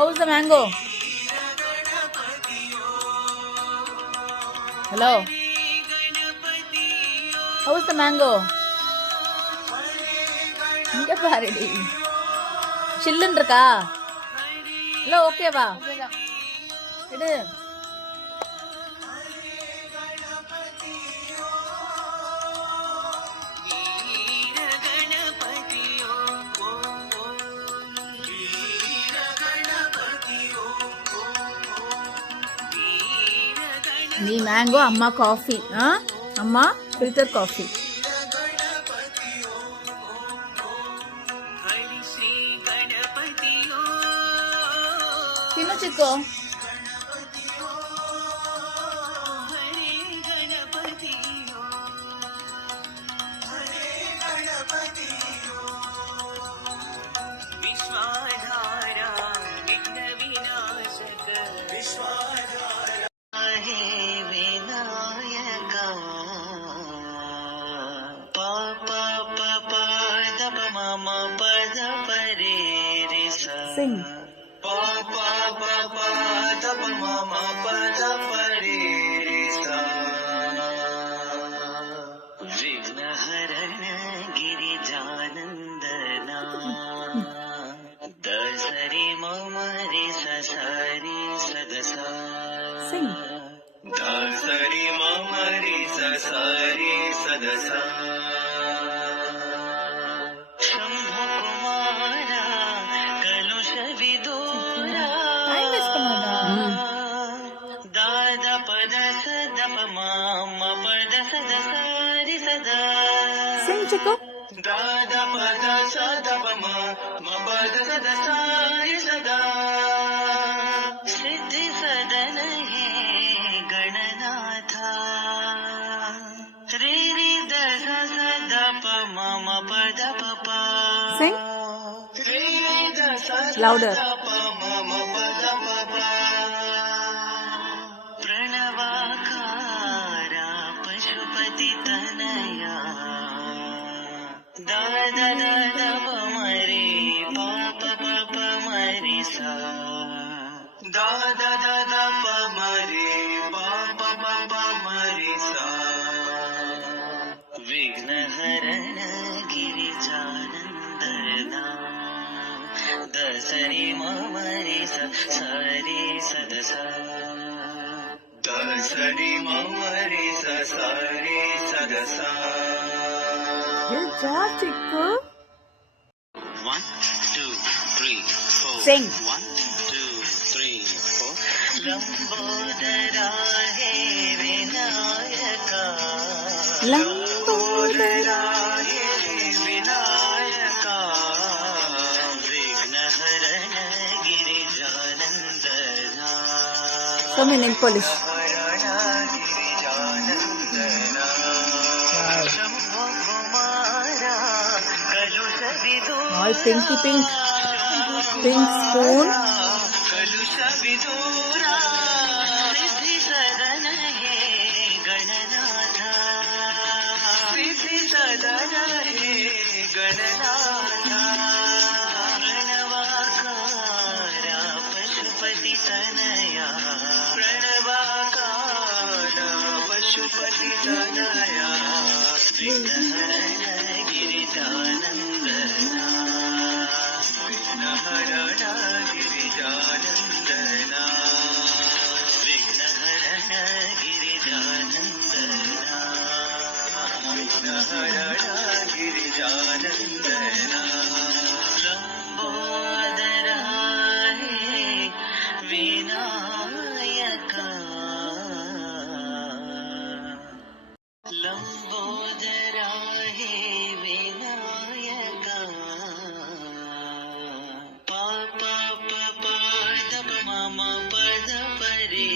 How's the mango? Hello. How's the mango? இங்க பாருடி. சில்லுன்னு இருக்கா? இல்ல ஓகேவா? எடு. నీ మ్యాంగో అమ్మ కాఫీ అమ్మ ఫిల్టర్ కాఫీ తిను చిక్కో Sing. Pa pa pa pa da pa ma ma pa da pa re re sa. Vigna harana girijanandana. Dasari mama re sa sari sadasa. Sing. Dasari mama re sa sari sadasa. Sing, Chico. Da da pa da sa da pa ma ma pa da sa da sa ri sa da. Siddhi sadana he gananatha. Re re da sa sa da pa ma ma pa da pa pa. Sing. Re re da sa sa Louder. da pa ma ma pa da pa pa. Pranavakara pashupati tanaya. Da da da da pa ma re pa pa pa pa ma re sa. Da da da da pa ma re pa pa pa pa ma re sa. Vigna harana girijanandana. Dasari mama re sa sari sadasa. Dasari mama re sa sari sadasa. Good job, Chico. 1, 2, 3, 4. Sing. 1, 2, 3, 4. Lambodara he vinayaka. Lambodara he vinayaka. Vigna harana girijanandana. Show me nail polish. Harana girijanandana. Shambho kumara kalusha vidura. All pinky pink. Pink spoon. Kalusha vidura. Siddhi sadana he gananatha. Siddhi sadana he gananatha. Pranavakara pashupati tanaya. Pranavakara pashupati tanaya. Vignaharana girijanandana. Vignaharana girijanandana. Vignaharana girijanandana. Vignaharana girijanandana. Lambodara he vinayaka. Lambodara he vinayaka. Pa pa pa pa da pa ma ma pa da pa re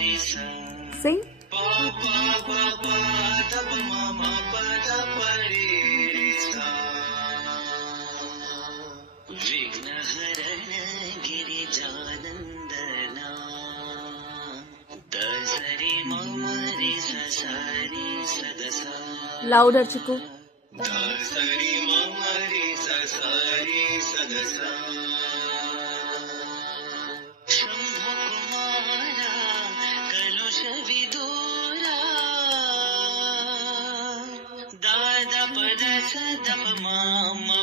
re sa. Sing. Pa pa pa pa da pa ma ma pa da pa re re sa. Vigna harana girijanandana. Dasari mama re sa sari sadasa. Louder, Chico. Dasari mama re sa sari sadasa. ಪದ ಸದ ಮ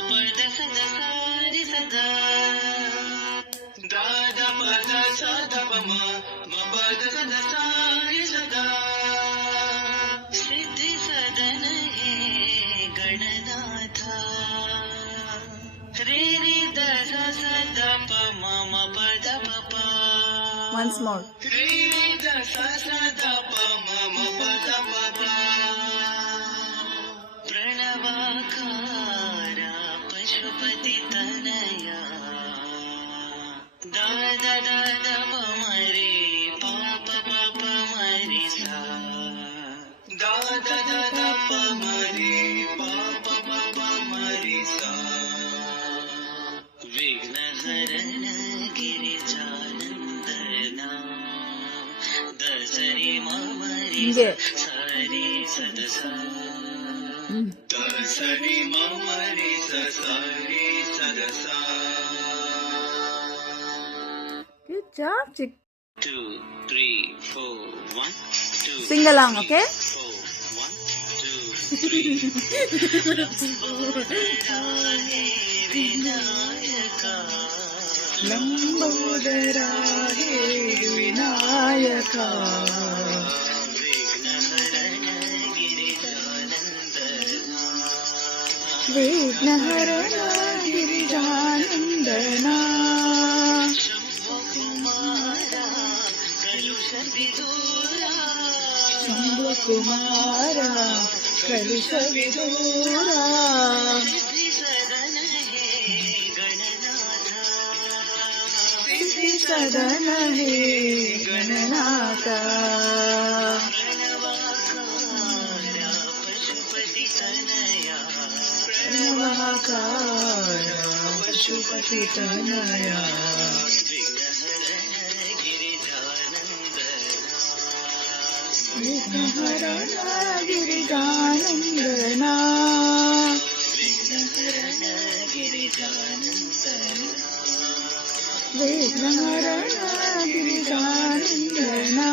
ಪದ ಸದ ಸಾರಿ ಸದಾ ದಾದ ಪದ ಸದ ಮ ಪದ ಸದ ಸಾರಿ ಸದಾ ಸಿದ್ಧಿ ಸದನ ಹೇ ಗಣನಾಥ ರೇ ರೇ ದ ಸದ ಪ ಮ ಪದ ಪ Once more. ರೇ ರೇ ದ ಸದ ಪ ಮ ಪದ ಪ ಪ್ರಣವಾಕಾರ ಪಶುಪತಿ ತನಯ ದಾದ ದಾದ ಮರಿ ಪಾಪ ಪಾಪ ಮರಿ ಸಾ ದಾದ ದಾದ ಮರಿ ಪಾಪ ಪಾಪ ಮರಿ ಸಾ ವಿಘ್ನಹರಣ ಗಿರಿಜಾನಂದನ ದಸರಿ ಮರಿ ಹಿಂಗೆ. ಸರಿ ಸದಸ ಸರಿ ಮರಿ ಸರಿ ಸದಸ Good job, chick. 2 3 4 1 2 Sing along, okay? 4 1 2 3 Lambodara he Vinayaka. Vignaharana Girijanandana Shambhu Kumara Kalusha Vidura Siddhi Sadana he Gananatha Pranavakara Pashupati Tanaya Vignaharana Girijanandana Vignaharana Girijanandana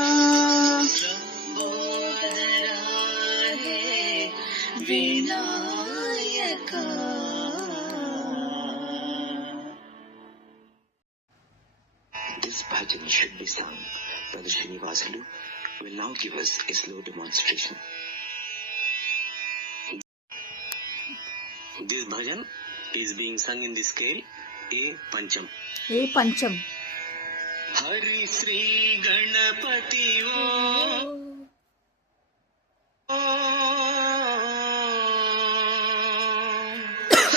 Vinayaka. This bhajan should be sung. Brother Srinivasulu will now give us a slow demonstration. This bhajan is being sung in the scale A Pancham. A Pancham. Hari Sri Ganapati Om.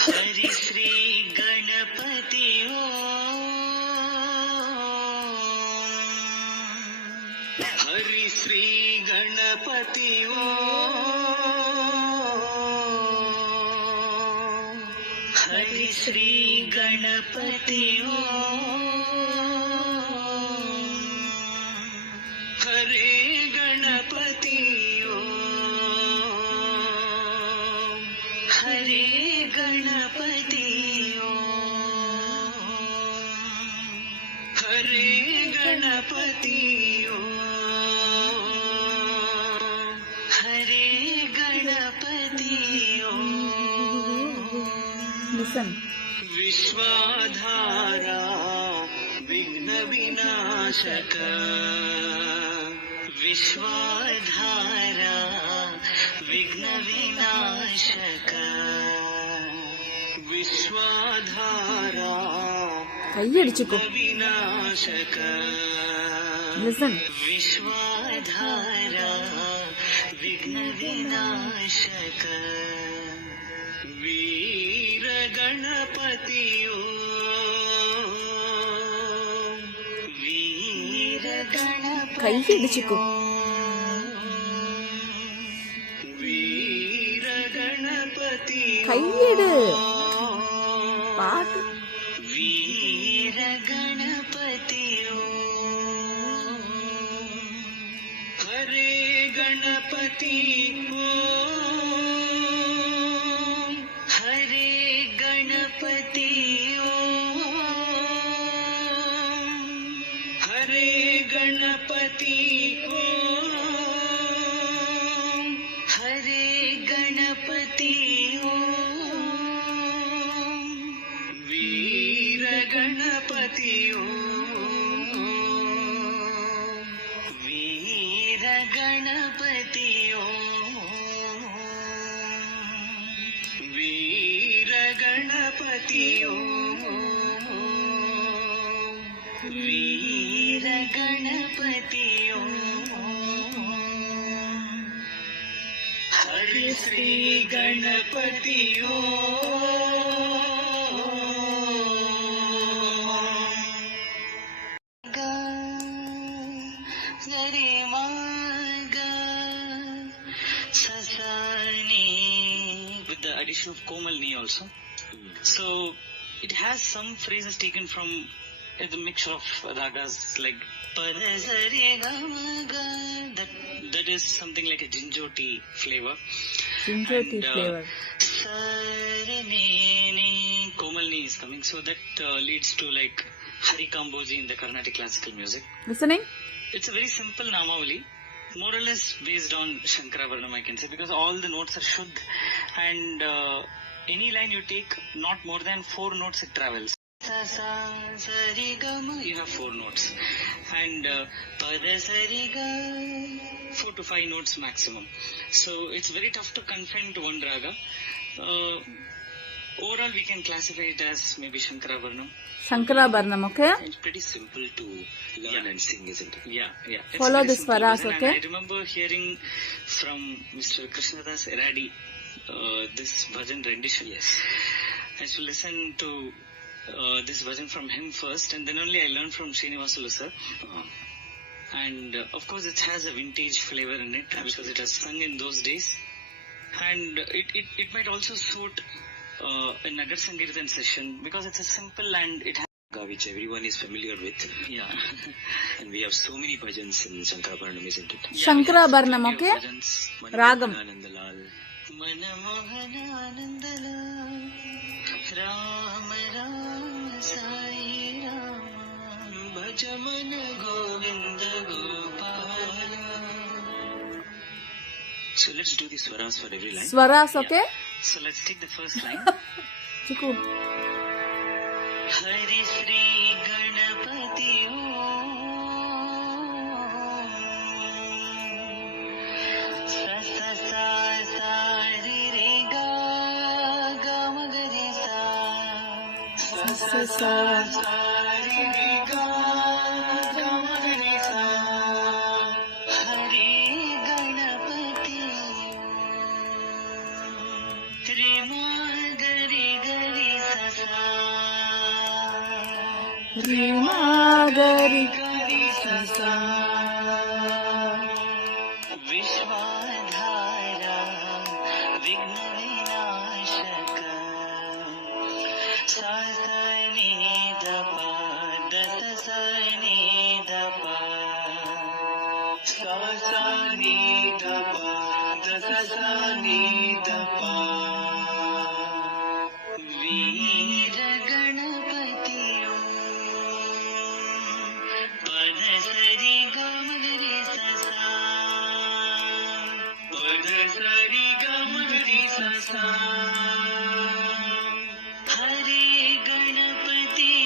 Hari Sri Ganapati Om. Hari Sri Ganapati Om. Hari Sri Ganapati Om. Hare Ganapati Om. Hare Ganapati Om. Hare Ganapati Om. Hare Ganapati Om. Listen. विश्वाधारा विघ्न विनाशक विश्वाधारा विघ्न विनाशक विश्वाधारा കൈയടിച്ചിക്കോ. विनाशक Listen. विश्वाधारा विघ्न विनाशक वीर गणपति ओम वीर गणपति കൈയടിച്ചിക്കോ. वीर गणपति കൈയ്യട്. പാട്ട്. वीर गणपति ओम हरे गणपति ओम हरे गणपति ओम हरे गणपति ओम हरे गणपति ओम वीर गणपति ओम वीर गणपति ओम वीर गणपति ओम वीर गणपति ओम हरि श्री गणपति गरे माग ससानी with the addition of Komalni also. So it has some phrases taken from the mixture of ragas like that is something like a Jinjoti flavor. Jinjoti flavor. Komalni is coming, so that leads to like Hari Kamboji in the Carnatic classical music. Listening? It's a very simple Namavali, more or less based on Shankarabharanam, I can say, because all the notes are Shuddh, and any line you take, not more than 4 notes it travels. You have 4 notes, and 4 to 5 notes maximum. So it's very tough to confine to one raga. Overall, we can classify it as maybe Shankarabharanam. Shankarabharanam, okay? It's pretty simple to learn and sing, isn't it? Yeah. It's Follow very the simple swaras, bhajan, okay? And I remember hearing from Mr. Krishnadas Eradi this bhajan rendition. Yes. I used to listen to this bhajan from him first, and then only I learned from Srinivasalu sir. And of course, it has a vintage flavor in it because it was sung in those days, and it might also suit a Nagar Sankirtan session because it's a simple and it has Which everyone is familiar with. yeah. And we have so many bhajans in Shankarabharanam, isn't it? Shankarabharanam, okay? Bhajans. Ragam. Anandalal. Manamohananandalal Ram Ram Sai Ram Bhajaman Govinda Gopala. So let's do the swaras for every line. Swaras, okay? So let's take the first line. Chiku. Hari Shri Ganapati Om Sa Sa Sa Sa Ri Ri Ga Ga Ma Ga Ri Sa Sa Sa Sa Sa Ri Ri Ga Ga Ma Ga Ri Sa Hari Ganapati Tri Ma Ga Ri Ga Ri Sa Sa Rimagari. विश्वाधारा विघ्न विनाशक सासनी दपा दस सनी दपा सासनी दपा दस सनी दपा वीर गणपति पद सरी गम गरी ससा पद सरी गम गरी ससा हरे गणपति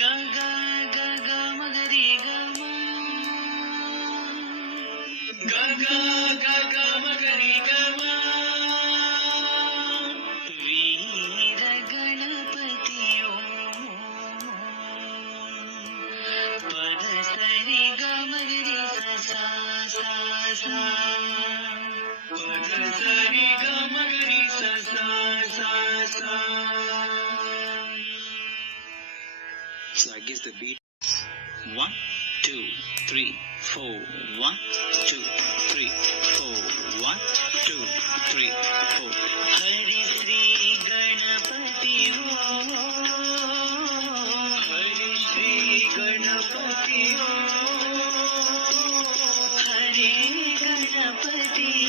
ग ग ग ग मगरी गम ग ग ग ग मगरी गम वीर गणपति पद सरी गम गरी ससा सा सा पद सरी गम गरी ससा सा सा. So I guess the beat. 1 2 3 4 1 2 3 4 1 2 3 4 Hari Shri Ganpati हो हरि श्री गणपति हो हरि गणपति